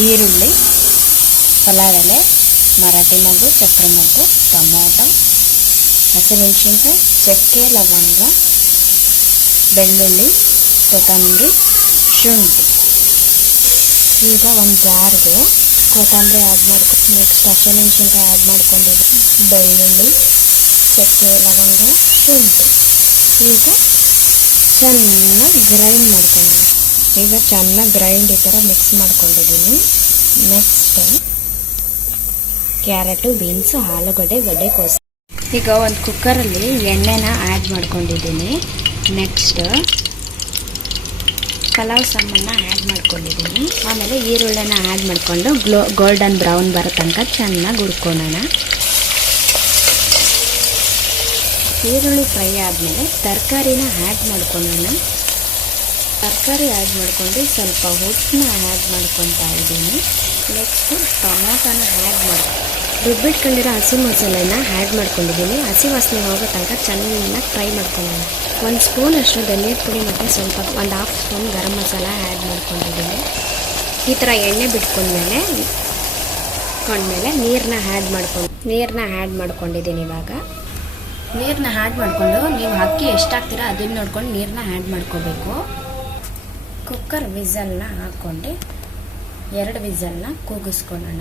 ಈರುಳ್ಳಿ ಪಲಾವೆಲೆ ಮರಾಠಿ ಮಗು ಚಕ್ರ ಮಗು ಟೊಮೊಟೊ ಹಸಿಮೆಣಸಿನ್ಕಾಯಿ ಚಕ್ಕೆ ಲವಂಗ ಬೆಳ್ಳುಳ್ಳಿ ಕೊತ್ತಂಬರಿ ಶುಂಠಿ ಈಗ ಒಂದು ಜಾರ್ಗೆ ಕೊತ್ತಂಬರಿ ಆ್ಯಡ್ ಮಾಡ್ಕೊಂಡು ನೆಕ್ಸ್ಟ್ ಹಸಿಮೆಣಸಿನ್ಕಾಯಿ ಆ್ಯಡ್ ಮಾಡ್ಕೊಂಡಿದ್ದೆ ಬೆಳ್ಳುಳ್ಳಿ ಚಕ್ಕೆ ಲವಂಗ ಶುಂಠಿ ಈಗ ಚೆನ್ನಾಗಿ ಗ್ರೈಂಡ್ ಮಾಡ್ಕೊಳ್ಳೋಣ. ಈಗ ಚೆನ್ನಾಗಿ ಗ್ರೈಂಡ್ ಈ ಥರ ಮಿಕ್ಸ್ ಮಾಡ್ಕೊಂಡಿದ್ದೀನಿ. ನೆಕ್ಸ್ಟ್ ಕ್ಯಾರೆಟು ಬೀನ್ಸು ಆಲೂಗಡ್ಡೆ ಗಡ್ಡೆ ಕೋಸು ಈಗ ಒಂದು ಕುಕ್ಕರಲ್ಲಿ ಎಣ್ಣೆನ ಆ್ಯಡ್ ಮಾಡ್ಕೊಂಡಿದ್ದೀನಿ. ನೆಕ್ಸ್ಟ್ ಪಲಾವ್ ಸಾಮನ್ನ ಆ್ಯಡ್ ಮಾಡ್ಕೊಂಡಿದ್ದೀನಿ. ಆಮೇಲೆ ಈರುಳ್ಳಿನ ಆ್ಯಡ್ ಮಾಡಿಕೊಂಡು ಗ್ಲೋ ಗೋಲ್ಡನ್ ಬ್ರೌನ್ ಬರೋ ತನಕ ಚೆನ್ನಾಗಿ ಹುರ್ಕೊಳ್ಳೋಣ. ಈರುಳ್ಳಿ ಫ್ರೈ ಆದಮೇಲೆ ತರಕಾರಿನ ಆ್ಯಡ್ ಮಾಡ್ಕೊಳ್ಳೋಣ. ತರಕಾರಿ ಆ್ಯಡ್ ಮಾಡಿಕೊಂಡು ಸ್ವಲ್ಪ ಉಪ್ಪನ್ನ ಆ್ಯಡ್ ಮಾಡ್ಕೊತಾ ಇದ್ದೀನಿ. ನೆಕ್ಸ್ಟು ಟೊಮೊಟೊನ ಆ್ಯಡ್ ಮಾಡಿ, ರುಬ್ಬಿಟ್ಕೊಂಡಿರೋ ಹಸಿ ಮಸಾಲೆನ ಆ್ಯಡ್ ಮಾಡ್ಕೊಂಡಿದ್ದೀನಿ. ಹಸಿ ವಾಸನೆ ಹೋಗೋ ತನಕ ಚೆನ್ನಾಗಿ ಫ್ರೈ ಮಾಡ್ಕೊಳ್ಳೋಣ. ಒಂದು ಸ್ಪೂನ್ ಅಷ್ಟು ಧನಿಯ ಪುಡಿ ಮತ್ತು ಸ್ವಲ್ಪ ಒಂದು half spoon garam masala add ಮಾಡ್ಕೊಂಡಿದ್ದೀನಿ. ಈ ಥರ ಎಣ್ಣೆ ಬಿಟ್ಕೊಂಡ್ಮೇಲೆ ಕೊಂಡ್ಮೇಲೆ ನೀರನ್ನ ಆ್ಯಡ್ ಮಾಡ್ಕೊಂಡು ನೀರನ್ನ ಆ್ಯಡ್ ಮಾಡ್ಕೊಂಡಿದ್ದೀನಿ ಇವಾಗ. ನೀರನ್ನ ಆ್ಯಡ್ ಮಾಡಿಕೊಂಡು ನೀವು ಅಕ್ಕಿ ಎಷ್ಟು ಅದನ್ನು ನೋಡ್ಕೊಂಡು ನೀರನ್ನ ಆ್ಯಡ್ ಮಾಡ್ಕೋಬೇಕು. ಕುಕ್ಕರ್ ವಿಸಲ್ನ ಹಾಕ್ಕೊಂಡು ಎರಡು ವಿಸಲ್ನ ಕೂಗಿಸ್ಕೊಳ್ಳೋಣ.